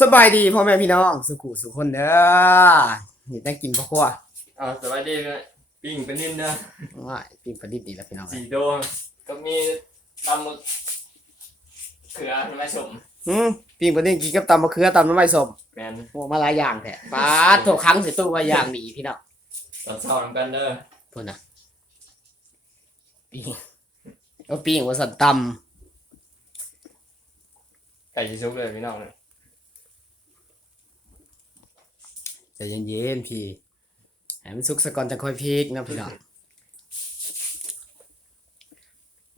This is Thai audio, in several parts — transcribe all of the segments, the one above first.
สบายดีพ่อแม่พี่น้องสุขุสุขคนเด้อนี่ได้กินพ่อครัวเอาสวัสดีนะปิ้งเป็นนิดนะว้ายกินประดิษฐ์ดีแล้วพี่น้องสีโดงก็มีตำมะเขือใช่ไหมชมอืมปิ้งประดิษฐ์กินกับตำมะเขือตำน้ำมันสมแมนโอ้มาหลายอย่างแท้ปาดโถครั้งสิตู้ว่าอย่างดีพี่น้องตอนเช้าทำกันเด้อพุ่นน่ะปิ้งเอาปิ้งว่าสันตไก่ชิซุกเลยพี่น้องเลยำ ใจเย็นๆพี่ให้มันสุกสะก่อนจะค่อยพริกนะพี่น้อง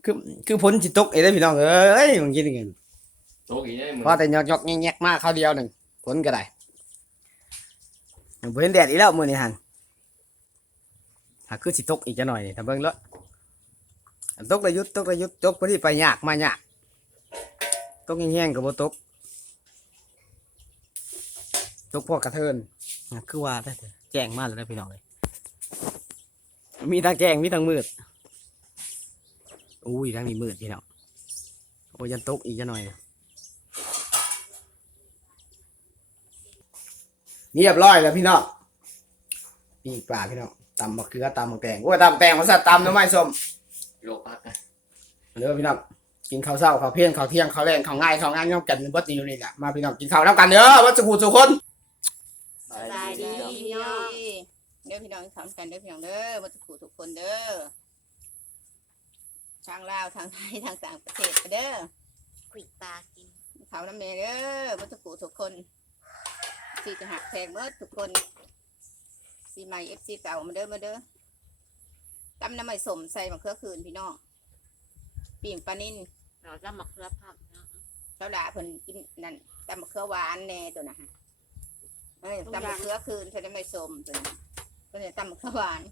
คือคือผลจิตตกเอ้ได้อพี่น้องเอ้ยมึงคิดยังไงโต๊ะอีกได้มือพอแต่ยอกยอกแงกๆมากข้าวเดียวหนึ่งผลก็ได้เห็นแดดอีกแล้วมือนี่หันหากคือสิตกอีกจะหน่อยนี่ถ้าเบิ่งแล้วอันตกระยุทธ์ตกระยุทธ์ตกพอดีไปยากมายากตกแห้งๆกับโบตก ตกพวกกระเทินอะคือว่าได้เถอะแจ้งมากเลยนะพี่น้องเลยมีทางแจ้งมีทางมืดอุ้ยทางนี้มืดพี่น้องโอ้ยยันตกอีกจะหน่อยเรียบร้อยแล้วพี่น้องปีกปลาพี่น้องตำมะเขือตำมะแตงโอ้ยตำมะแตงมาสัตว์ตำหน้ำไม้ส้มโลพักนะเด้อพี่น้องกินข้าวเช้าข้าวเที่ยงข้าวเที่ยงข้าวแรงข้าวง่ายข้าวง่ายย่อมกันบัดนี้อยู่นี่แหละมาพี่น้องกินข้าวน้ำกันเด้อวัดสุขุสุขคนส บาสบายยดีดีพี่น้องเด้อพี่น้องทำกันเด้อพี่น้องเด้อมาทุกผู้ทุกคนเด้อทางลาวทางไทยทางต่างประเทศก็เด้อกุยปลากินเขาน้ำเมเด้อมาทุกผู้ทุกคนที่จะหักแพงเมื่อทุกคนสีใหม่เอฟซีเก่ามาเด้อมาเด้อตำน้ำใหม่สมใส่มะเขือคืนพี่น้องปิ่งปลานิ่นเราจะหมักเลือผักเนาะเจ้าด่าเพิ่นกินนั่นตำมะเขือหวานแน่ตัวนะฮะ เอ้ยตำมะเขือคืนใส่น้ำใหม่สมตัวนี้ก็เนี่ยตำมะเขือหวาน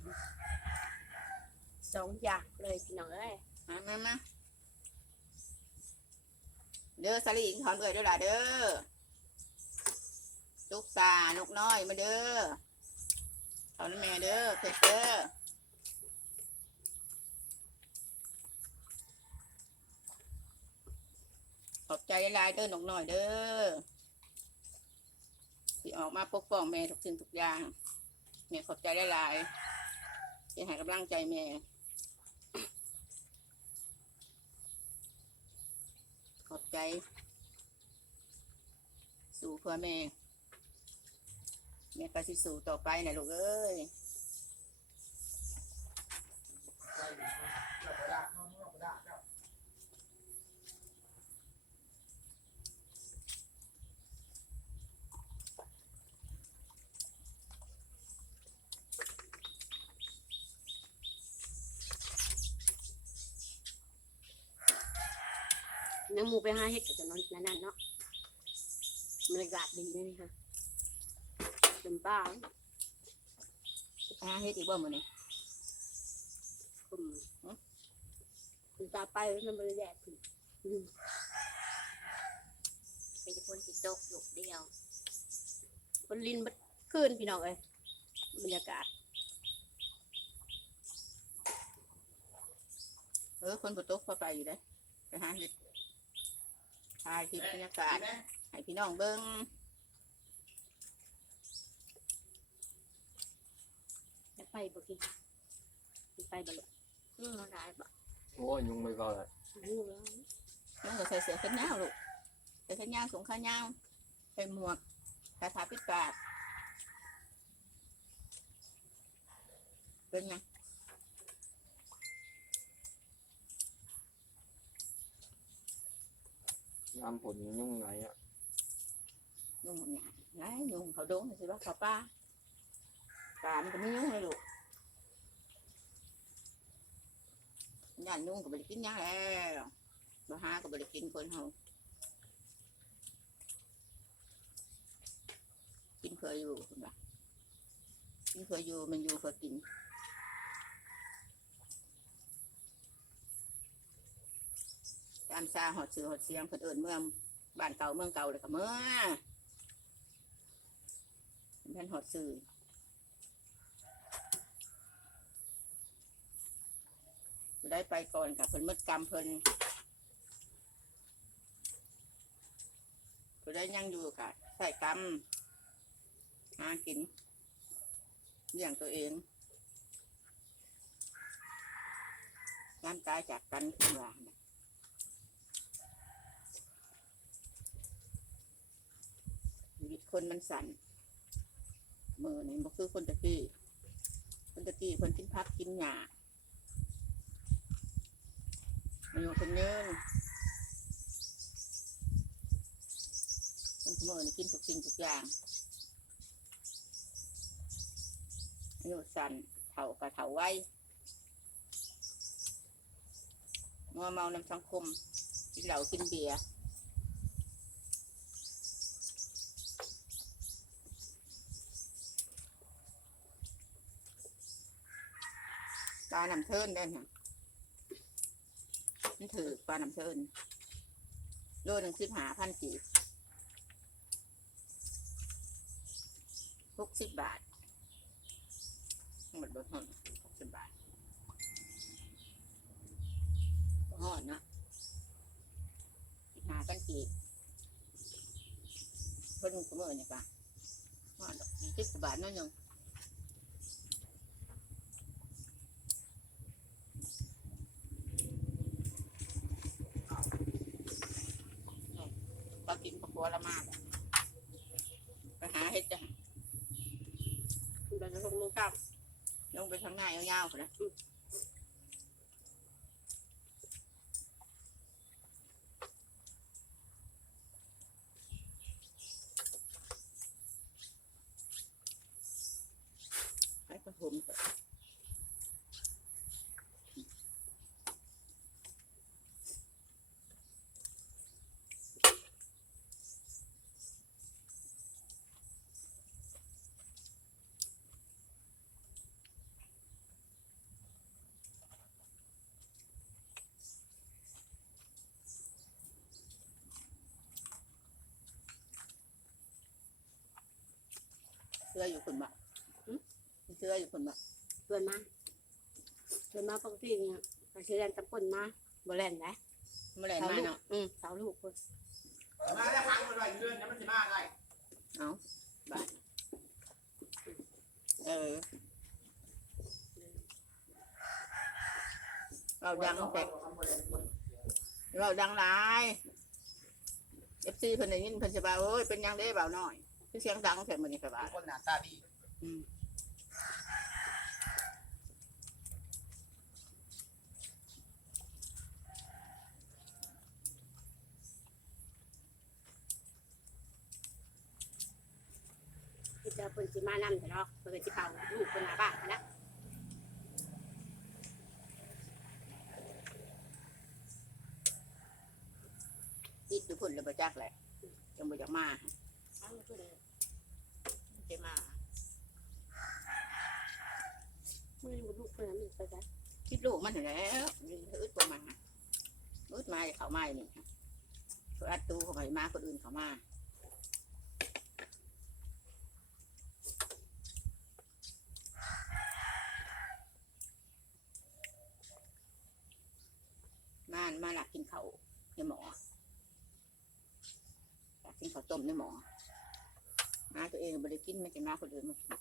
สองอย่างเลยพี่น้องเอ้ยมามามาเด้อสลีอิงถอนเบื่อเด้อล่ะเด้อลูกตานกน้อยมาเด้อถอนแม่เด้อเผ็ดเด้อขอบใจหลายๆเด้อนกน้อยเด้อ ที่ออกมาปกป้องแม่ทุกสิ่งทุกอย่างแม่ขอบใจได้หลายๆที่ให้กำลังใจแม่ขอบใจ สู่เพื่อแม่แม่ก็สิสู่ต่อไปนะลูกเอ้ย เนื้อหมูไปห้าเฮ็ดกับจะนอนนั่นๆเนาะบรรยากาศดีเลยนี่ค่ะเป็นป้าอาเฮ็ดอีกบ่มื้อนี้คุมคุณตาไปมันบริแดดขึ้นอืมเป็นคนสิตกลูกเดียว คนลินบัดคืนพี่น้องเอ้ยบรรยากาศ เออ คนบ่ตกพอไปอยู่เด้อไปหาเฮ็ด ถ่ายคลิปบรรยากาศให้พี่น้องเบิ่งจะไปบ่กินจะไปบ่เลยอืมได้บ่โอ้ยยุงไม่ก็เลยรู้แล้วน้องก็ใส่เสื้อแขนยาวลูกใส่แขนยาวสูงขายาวใส่หมวกคาถาปิดปากเป็นไง น้ำผลยุ่งไหนอะ ยุ่งเนี่ยไงยุ่งเขาโดนสิว่าเขาป้าป่ามันก็ไม่ยุ่งเลยลูกย่านยุ่งก็บริกินยังแล้วบ่หาก็บริกินคนเฮากินเคยอยู่คุณว่ากินเคยอยู่มันอยู่เคยกินามซาหอดสือหอดเสียงคนเอินเมืองบ้านเก่าเมืองเก่าเลยก็เมื่อแม่นหอดสื่อได้ไปก่อนกับเพิ่นมืดกรรมเพิ่นได้ยังอยู่กับใส่กรรมหากินเลี้ยงตัวเองร่างกายจากกันขึ้นมาน่ะ ชีวิตคนมันสั่นมือนี่บ่คือคนตะกี้ คนตะกี้คนกินพักกินหญ้าอายุคนยืนคนทุกมือนี่กินทุกสิ่งทุกอย่างอายุสั้นเฒ่ากับเฒ่าไว้มัวเมานำสังคมกินเหล้ากินเบียร์าน้ำเทินได้ค่ะมันถือปลาน้ำเทินโลหนึ่งสิบหาพันกีบหกสิบบาทหมดบนห้องหกสิบบาทห่อดเนาะสิหากันกีบเพิ่นก็เมื่อนี่ปะหอดอกสิบบาทนั่นยังก็กินป ลากัวละมากไปหาเห็ดจ้ะเดี๋ยวจะลงมือกับลงไปข้างหน้ายาวๆคนละให้กระผมก่อน สื้ออยู่คนบ่เสื้ออยู่คนบ่เพื่อนมาเพื่อนมาปกติเนี่ยไปเชียนตะปนมาบ่แล่นนะเมื่อไหร่เสามาลูกเนาะอืมเสาลูกคนมาแล้วครั้งมันไว้เดือนนั้นมันสิมาได้เอาบาทเออเราดังแต่เราดังหลายเอฟซีเพิ่นได้ยินเพิ่นจะบ่าเอ้ยเป็นหยังได้เบาหน่อย คือเสียงดังแต่มื้อนี้ก็ว่าคนหน้าตาดีอืมที่เจอคนสิมานำแต่เนาะเพื่อนสิเป่าลูกคนหน้าบ้านนะติดอยู่พุ่นแล้วบ่จักแหละจังบ่จักมา เอาเพื่อนจะมามือลูกเพื่อนมันไปได้คิดลูกมันนั่นแล้วนี่อึดบ่มาอึดมาเขามานี่ค่ะเขาอัดตูเขาไปมาคนอื่นเขามามามาหลักกินเขาวในหมออยากกินเขาต้มในหมอ หาตัวเองบริกินไม่ใช่มาคนอื่นมากิน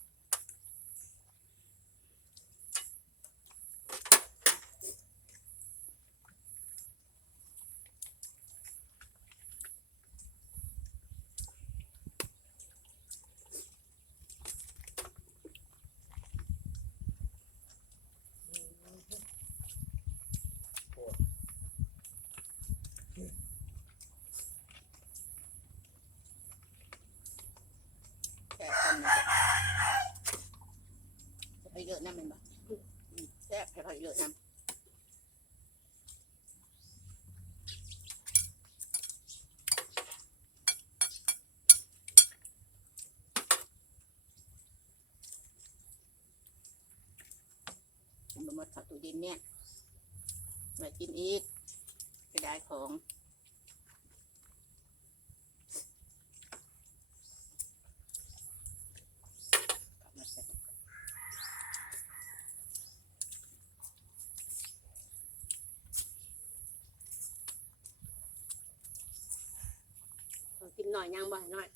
แค่คนนี้จะไปเยอะนั่นมันบ่อืม แซ่บให้ไปเยนะมันมาถอดตู้ดินเนี่ยมากินอีกกระดายของกลับมาเสร็จ เขากินน หน่อยยังบ่หน่อย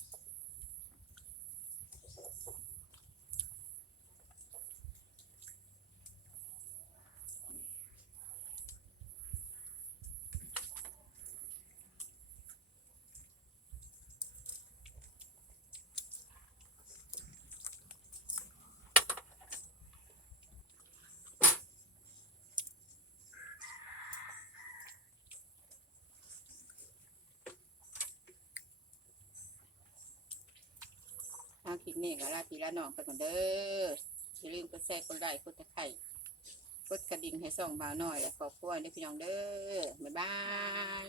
นี้ก็ลาพี่ลาน้องไปก่อนเด้ออย่าลืมกดแชร์กดไลค์กดตะไคร่กดกระดิ่งให้ส่องบ่าวน้อยและครอบครัวเด้อพี่น้องเด้อบ๊ายบาย